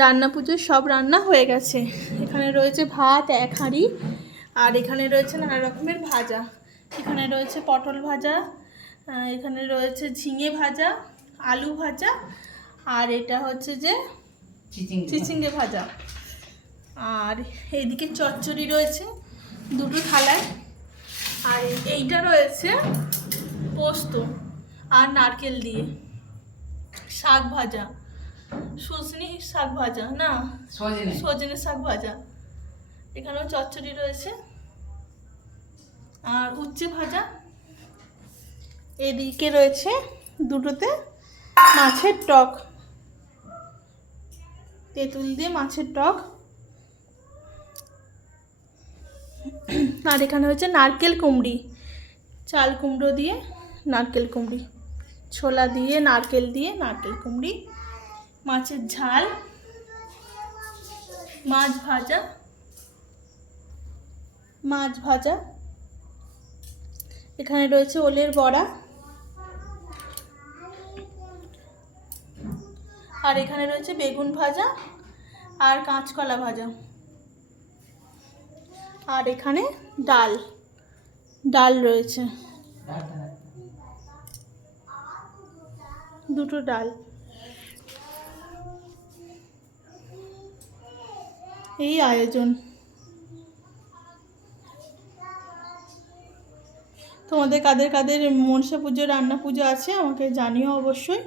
রান্না পুজোর সব রান্না হয়ে গেছে। এখানে রয়েছে ভাত এক হাঁড়ি, আর এখানে রয়েছে নানা রকমের ভাজা। এখানে রয়েছে পটল ভাজা, এখানে রয়েছে ঝিঙে ভাজা, আলু ভাজা, আর এটা হচ্ছে যে চিচিঙ্গে ভাজা। আর এইদিকে চচ্চড়ি রয়েছে দুটো থালায়, আর এইটা রয়েছে পোস্ত আর নারকেল দিয়ে শাক ভাজা, সজনে শাক ভাজা না সজনে শাক ভাজা। এখানেও চচ্চড়ি রয়েছে আর উচ্ছে ভাজা। এদিকে রয়েছে দুটোতে মাছের টক, তেঁতুল দিয়ে মাছের টক। আর এখানে হচ্ছে নারকেল কুমড়ি, চাল কুমড়ো দিয়ে নারকেল কুমড়ি, ছোলা দিয়ে নারকেল কুমড়ি, মাছের ঝাল, মাছ ভাজা। এখানে রয়েছে ওলের বড়া, আর এখানে রয়েছে বেগুন ভাজা আর কাঁচকলা ভাজা। আর এখানে ডাল রয়েছে, দুটো ডাল। এই আয়োজন। তোমাদের কাদের কাদের মনসা পুজো রান্না পুজো আছে আমাকে জানিও অবশ্যই।